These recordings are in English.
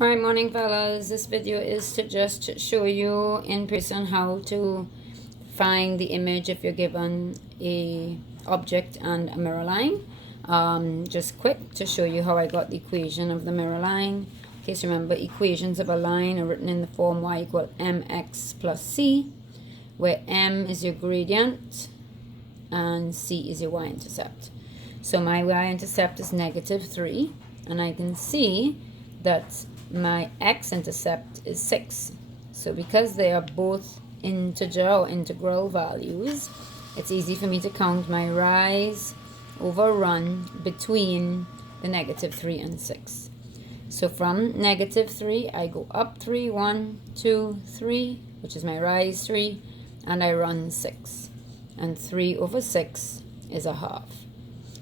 Alright, morning fellas. This video is to just show you in person how to find the image if you're given a object and a mirror line. Just quick to show you how I got the equation of the mirror line. In case you remember, equations of a line are written in the form y equal mx plus c, where m is your gradient and c is your y-intercept. So my y-intercept is -3, and I can see that my x-intercept is 6. So because they are both integer or integral values, it's easy for me to count my rise over run between the -3 and 6. So from -3, I go up 3, 1, 2, 3, which is my rise 3, and I run 6. And 3 over 6 is a half.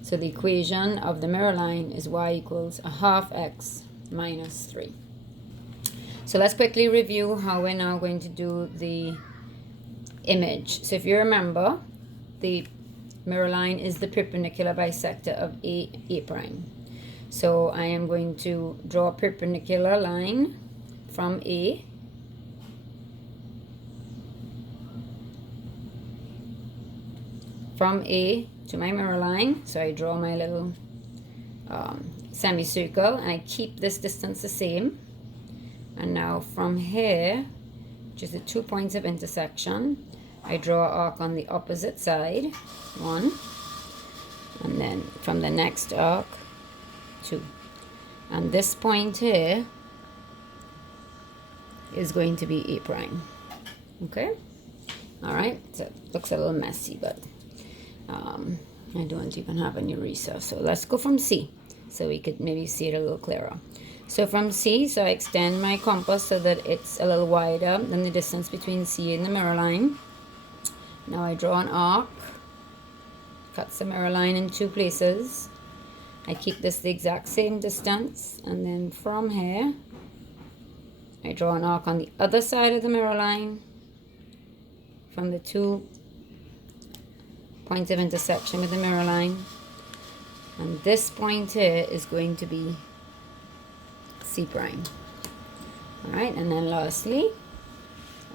So the equation of the mirror line is y equals a half x minus 3. So let's quickly review how we're now going to do the image. So if you remember, the mirror line is the perpendicular bisector of A prime. So I am going to draw a perpendicular line from A to my mirror line. So I draw my little semicircle, and I keep this distance the same. And now from here, which is the 2 points of intersection, I draw an arc on the opposite side, 1, and then from the next arc, 2. And this point here is going to be A prime. Okay? Alright, so it looks a little messy, but I don't even have an eraser. So let's go from C, so we could maybe see it a little clearer. So from C, so I extend my compass so that it's a little wider than the distance between C and the mirror line. Now I draw an arc, cuts the mirror line in 2 places. I keep this the exact same distance, and then from here, I draw an arc on the other side of the mirror line from the 2 points of intersection with the mirror line. And this point here is going to be C prime. Alright, and then lastly,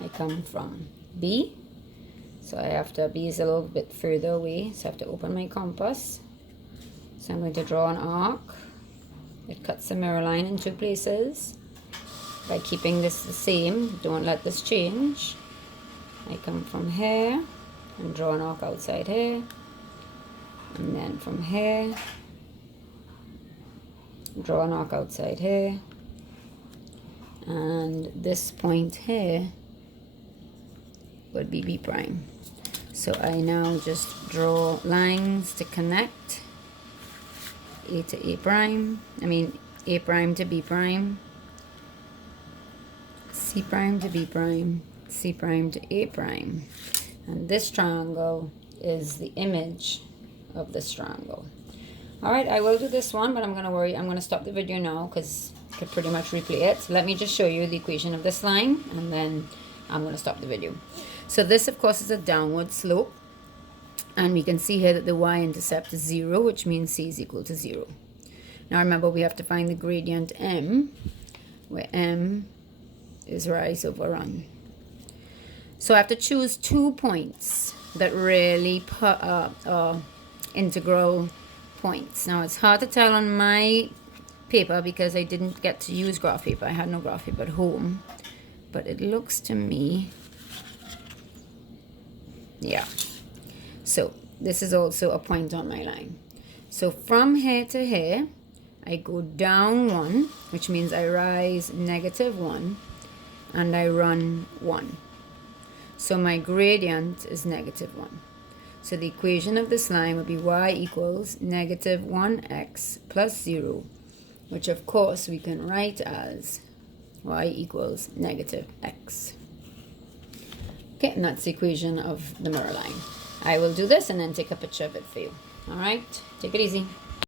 I come from B. So B is a little bit further away, so I have to open my compass. So I'm going to draw an arc. It cuts the mirror line in 2 places. By keeping this the same, don't let this change. I come from here and draw an arc outside here. And then from here, draw an arc outside here, and this point here would be B prime. So I now just draw lines to connect A to A prime, A prime to B prime, C prime to B prime, C prime to A prime, and this triangle is the image of this triangle. Alright, I will do this one, but I'm going to stop the video now because I could pretty much replay it. So let me just show you the equation of this line, and then I'm going to stop the video. So this, of course, is a downward slope. And we can see here that the y-intercept is 0, which means c is equal to 0. Now remember, we have to find the gradient m, where m is rise over run. So I have to choose 2 points that really are integral points. Now it's hard to tell on my paper because I didn't get to use graph paper. I had no graph paper at home, but it looks to me, yeah. So this is also a point on my line. So from here to here, I go down 1, which means I rise -1, and I run 1. So my gradient is -1. So the equation of this line would be y equals -1x plus 0, which of course we can write as y equals -x. Okay, and that's the equation of the mirror line. I will do this and then take a picture of it for you. Alright, take it easy.